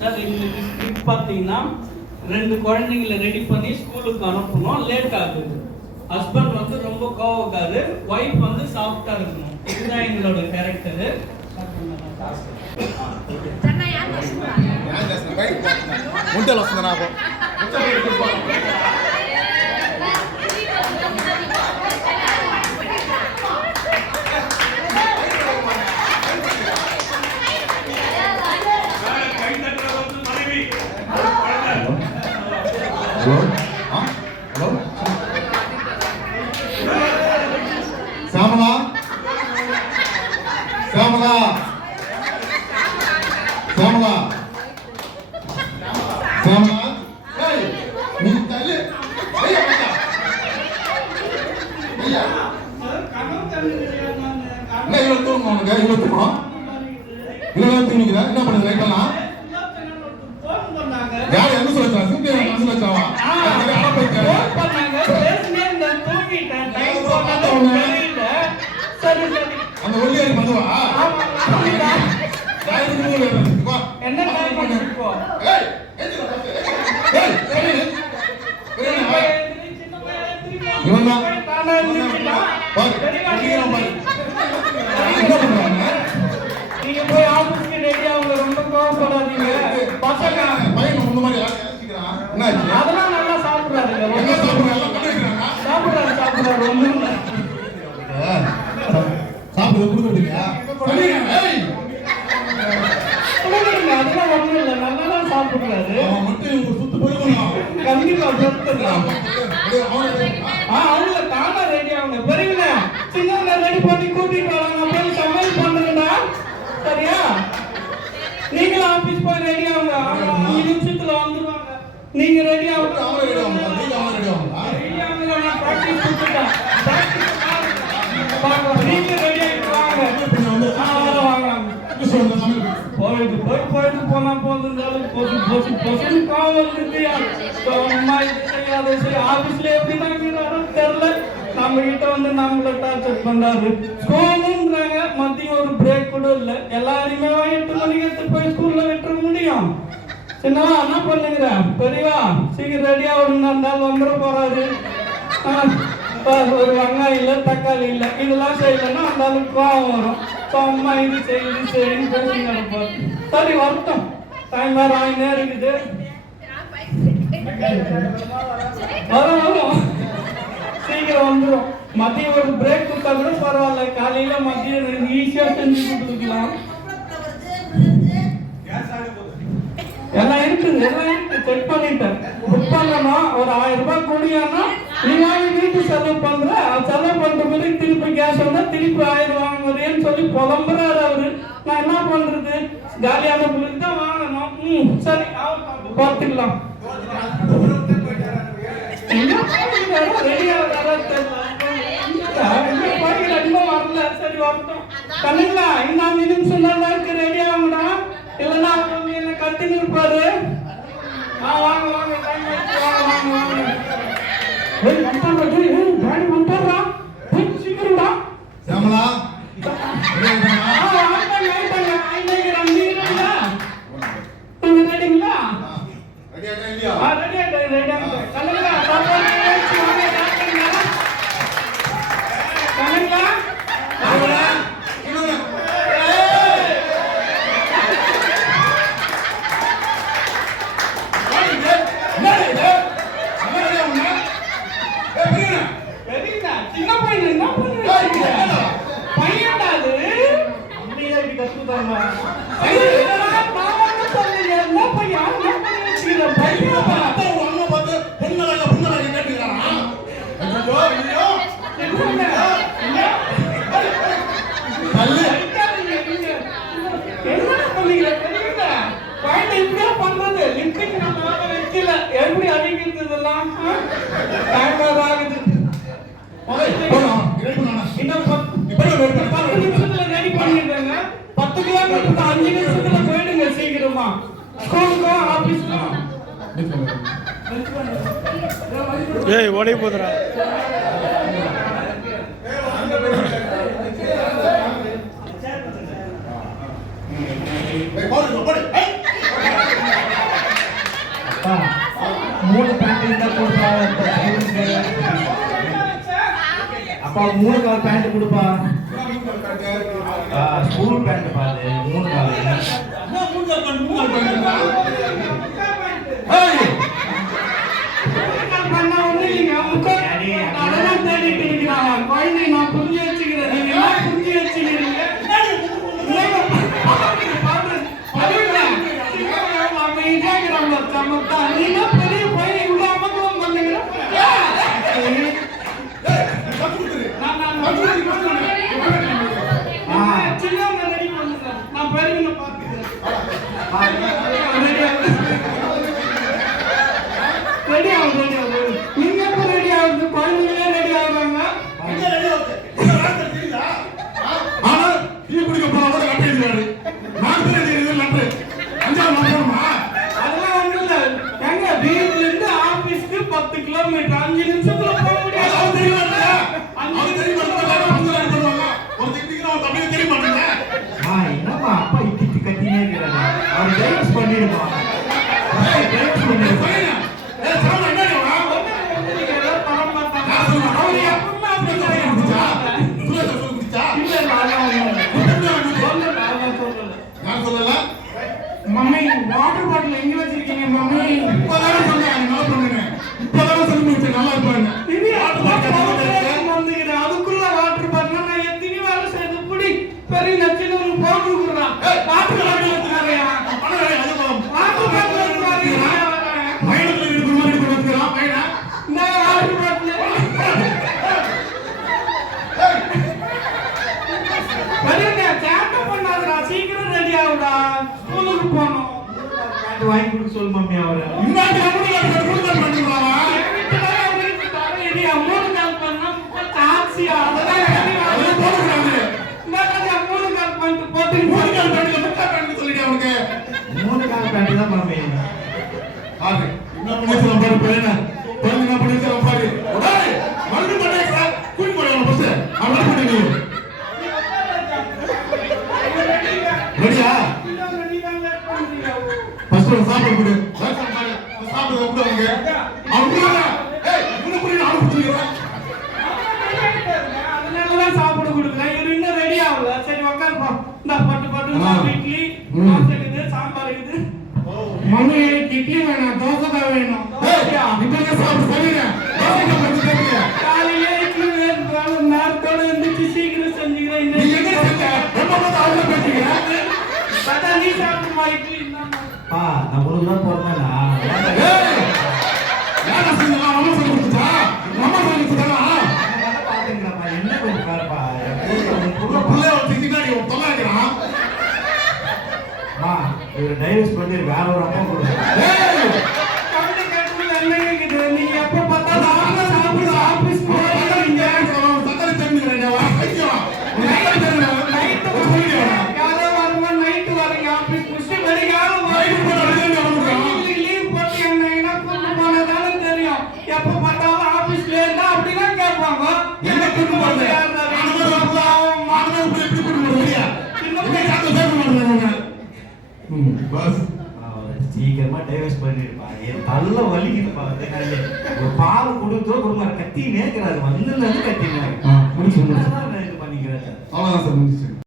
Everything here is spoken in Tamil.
சார் எங்களுக்கு ஸ்கிரிப்ட் பார்த்தீங்கன்னா 2 குழந்தைங்களை ரெடி பண்ணி ஸ்கூலுக்கு அனுப்பணும், லேட் ஆகுது. ஹஸ்பண்ட் வந்து ரொம்ப கோவக்காரு, ஒய்ஃப் வந்து சாஃப்டா இருக்கணும். இதுதான் எங்களோட character. Samala, Samala, Samala, Samala. Hey, நீ தள்ளு. ஐயா ஐயா. ஐயா. என்ன இவ்வளவு தூரம் உனக்கு இவ்வளவு தூரம்? இவ்வளவு தூங்கிக்கிறா என்ன பண்ணுது ரைட்டெல்லாம்? யார் என்ன சொல்லுச்சா? சிம்பிளா என்ன சொல்லுச்சாவா? அந்த ஒல்லியாரி பண்ணுவா என்ன நீங்க போய் ஆபீஸ்க்கு ரெடி ஆகுங்க, ரொம்ப கோவப்படாதீங்க. பசங்க பையன் முன்ன மாதிரி அதெல்லாம் நல்லா சாப்பிடுறாருங்க, சாப்பிடுறாரு ஒண்ணும் இல்லை. சாப்பிடுறது கொடுக்குறீங்க அதெல்லாம் ஒண்ணும் இல்லை, நல்லா சாப்பிடுறாரு. கண்டிப்பா அவங்க தானா ரெடி ஆகுங்க. பெரியவங்க சின்னவங்க ரெடி பண்ணி கூட்டிட்டு வராங்க, போய் சமையல் பண்ணுங்கடா. சரியா? நீங்களும் ஆபீஸ் போய் ரெடி ஆகுங்க, 5 நிமிஷத்துல வந்துருவாங்க. நீங்க ரெடி ஆகுங்க. பிராக்டிஸ் கொடுத்துட்டேன். நீங்க ரெடி ஆகிட்டு வாங்க. போயிட்டு போனா போதும் காவல் ஆபீஸ்ல எப்படின்னா தெரியல. நம்ம கிட்ட வந்து நம்மள டார்ச்சர் பண்றாரு. ஸ்கூலுன்றாங்க, மதியம் ஒரு பிரேக் கூட இல்லை. எல்லாருமே 8 மணிக்கு எடுத்து போய் ஸ்கூல்ல விட்டுற முடியும். சின்னவா என்ன பண்ணுங்கிற பெரியவா சீக்கிரம் ரெடியா இருந்தாலும் வந்துட போறாரு. ஒரு வெங்காயம் இல்லை, தக்காளி இல்லை, இதெல்லாம் செய்யலன்னா அந்த அளவுக்கு கோவம் வரும். அம்மா இது செய்யுன்னு பேசி நடப்பாரு. சரி வரட்டும், டைம் வேற ஆகினே இருக்குது. வரும் சீக்கிரம் வந்துடும். மதியம் ஒரு பிரேக் கொடுத்தா கூட பரவாயில்ல, காலையில மதியம் ஈஸியா செஞ்சு கொடுத்துக்கலாம். எல்லாம் இருக்குது, செக் பண்ணிட்டேன். புக் பண்ணணும், ஒரு 1000 ரூபாய் கூடியானா நீ வாங்கி வீட்டு செலவு பண்ற, செலவு பண்ற பிறகு திருப்பி கேஷ் வந்தா திருப்பி 1000 வாங்குறேன்னு சொல்லி புலம்புறாரு அவரு. நான் என்ன பண்றது, காலியான பிள்ளைக்கு தான் வாங்கணும். சரி பார்த்துக்கலாம். வரல, சரி வரட்டும். கண்ணுங்களா இன்னும் 5 நிமிஷம் தான் இருக்கு, ரெடி ஆகும்டா. இல்லைன்னா அவங்க என்ன கத்தின்னு இருப்பாரு. வாங்க வாங்க, டைம் ஆயிடுச்சு, வாங்க வாங்க வாங்க. சீக்கிரம்டா சாமலா எப்படி அடிக்கிறதுலாம் இன்னும் 10 நிமிஷத்துல ரெடி பண்ணிடுறாங்க. 10 கிலோமீட்டருக்கு 5 நிமிஷத்துல போயிடுங்க சீக்கிரமா ஸ்கூலுக்கும் ஆபீஸ்க்கும். ஏய் ஓடி போதுடா. Hey, அப்பா 3 கால் பேண்ட் கொடுப்பா. ஸ்கூல் பேண்ட் பாரு 3 கால். என்ன 3 கால் பேண்ட் பண்ணா ஒண்ணு இல்லைங்க. அதெல்லாம் தேடிட்டு இருக்கிறாங்க. குழந்தை நான் புரிஞ்சு வச்சுக்கிறேன். நீங்க எல்லாம் புரிஞ்சு வச்சுக்கிறீங்க. நீங்க பெரிய பையன் இவ்வளவு அமர்க்கம் பண்ணுங்க. சின்ன ரெடி பண்ணுங்க. நான் பெரியவனை பார்த்துக்கிறேன். ரெடி ஆகுது. நீங்க எப்ப ரெடி ஆகுது? குழந்தைங்களே ரெடி ஆகுறாங்க. ஆனா டீ குடிக்க போறவங்க கட்டி இருக்காரு. நான் தெரியுது லெட்டர். 5 மாசமா அதெல்லாம் ஒண்ணும் இல்ல. எங்க வீட்ல இருந்து ஆபீஸ்க்கு 10 கிலோமீட்டர் 5 நிமிஷத்துல போக முடியாது. அது தெரியுமா? அது தெரியுமா? ஒரு டெக்னிக்கா ஒரு தமிழ் தெரியுமா? என்னப்பா அப்பா இடிச்சு கத்தினே இருக்கிறாங்க. அவர் டைவர்ஸ் பண்ணிடுமா? டைவர்ஸ் பண்ணிடுமா? ஏய் சாம என்னடா வா? அவர் எப்பவுமே அப்படி குடிச்சா இல்ல நான் சொல்லல. மம்மி வாட்டர் பாட்டில் எங்க வச்சிருக்கீங்க மம்மி? இப்பதான் சொன்னேன் நல்லா பண்ணுங்க. இப்பதான் சொல்லி முடிச்சேன் நல்லா இருப்பாங்க. இது வாட்டர் பாட்டில் வந்துக்கிறேன். அதுக்குள்ள வாட்டர் பாட்டில் நான் எத்தனை வேலை செய்து புடி பெரிய நச்சுன்னு ஒரு போட்டு கொடுக்குறான். Water bottle வச்சுக்காரையா? Water bottle வச்சுக்காரையா? மைனஸ்ல இருக்கிற மாதிரி கொடுக்குறான் மைனா. இந்த வாட்டர் பாட்டில் பெரியங்க சேட்டை பண்ணாதடா. சீக்கிரம் ரெடி ஆகுடா. ஸ்கூலுக்கு போகணும். வாங்கி கொடுக்க சொல்லு மம்மி அவரை. இன்னொரு கம்பெனில கொடுக்க மாட்டீங்களாவா? சாப்பிட கொடு சாப்பிட விடுவாங்க அவங்க அதனாலதான் சாப்பிட கொடுக்குறேன். இவரு இன்னும் ரெடி ஆகல. சரி உட்காருப்பா. இந்த பட்டு பட்டு இட்லி தோசை இருக்குது, சாம்பார் இருக்குது. மம்மி இட்லி வேணாம், தோசை தான் வேணும். காலையிலே இட்லி வேணும். நேரத்தோட இருந்துச்சு சீக்கிரம் செஞ்சுக்கிறேன். நீ சாப்பிடுமா இட்லி? நான் உனக்குதான் போறேன்னா என்ன கொஞ்சம் பாருப்பா. டைவர்ஸ் பண்ணி வேற ஒரு அப்பா கொடுங்க. நீங்க எப்ப பார்த்தாலும் சாப்பிடு ஆபீஸ் போறீங்க. யாரோ வருமா நைட்டு வரீங்க ஆபீஸ் முடிச்சு வெடிக்காலம் லீவ் போட்டு என்ன கூட்டு போனதால தெரியும். எப்ப பார்த்தாலும் ஆபீஸ்ல இருந்தா அப்படிதான் கேட்பாங்க. என்ன கூட்டு போறது? சீக்கிரமா டைவர்ஸ் பண்ணிருப்பா. என் தள்ள வலிக்குதுப்பா. ஒரு பால் கொடுத்தோ ஒரு கத்தி நேக்கிறாரு. வந்து கத்தினாரு. இது பண்ணிக்கிறேன். அவ்வளவுதான் சார் முடிச்சு.